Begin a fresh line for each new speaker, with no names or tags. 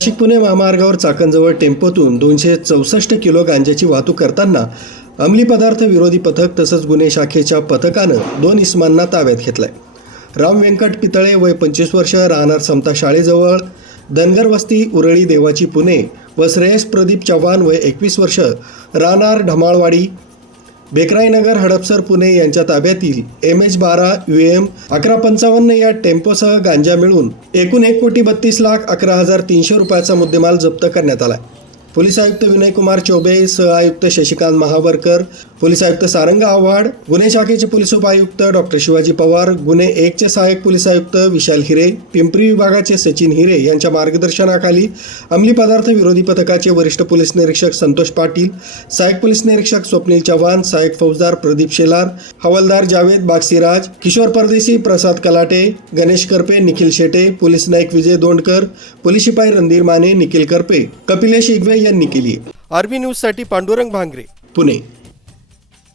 नाशिक पुणे महामार्गावर चाकणजवळ टेम्पोतून दोनशे चौसष्ट किलो गांजाची वाहतूक करताना अंमली पदार्थ विरोधी पथक तसंच गुन्हे शाखेच्या पथकानं दोन इस्मांना ताब्यात घेतलंय. राम व्यंकट पितळे वय पंचवीस वर्ष राहणार समता शाळेजवळ धनगर वस्ती उरळी देवाची पुणे व श्रेयस प्रदीप चव्हाण वय एकवीस वर्ष राहणार ढमाळवाडी बेकराईनगर हडपसर पुणे यांच्या ताब्यातील एम एच बारा यू एम अकरा पंचावन्न या टेम्पोसह गांजा मिळून एकूण एक कोटी बत्तीस लाख अकरा हजार तीनशे रुपयाचा मुद्देमाल जप्त करण्यात आला पोलीस आयुक्त विनयकुमार चौबे सह आयुक्त शशिकांत महावरकर पोलीस आयुक्त सारंग आव्हाड गुन्हे शाखेचे पोलीस उपायुक्त डॉक्टर शिवाजी पवार गुन्हे एकचे सहाय्यक पोलीस आयुक्त विशाल हिरे पिंपरी विभागाचे सचिन हिरे यांच्या मार्गदर्शनाखाली अंमली पदार्थ विरोधी पथकाचे वरिष्ठ पोलीस निरीक्षक संतोष पाटील सहाय्यक पोलीस निरीक्षक स्वप्नील चव्हाण सहाय्यक फौजदार प्रदीप शेलार हवालदार जावेद बागसिराज किशोर परदेशी प्रसाद कलाटे गणेश करपे निखिल शेटे पोलीस नाईक विजय दोंडकर पोलीस शिपाई रणधीर माने निखिल करपे कपिलेश इगवे यांनी केली आरबी न्यूजसाठी पांडुरंग भांगरे. पुणे.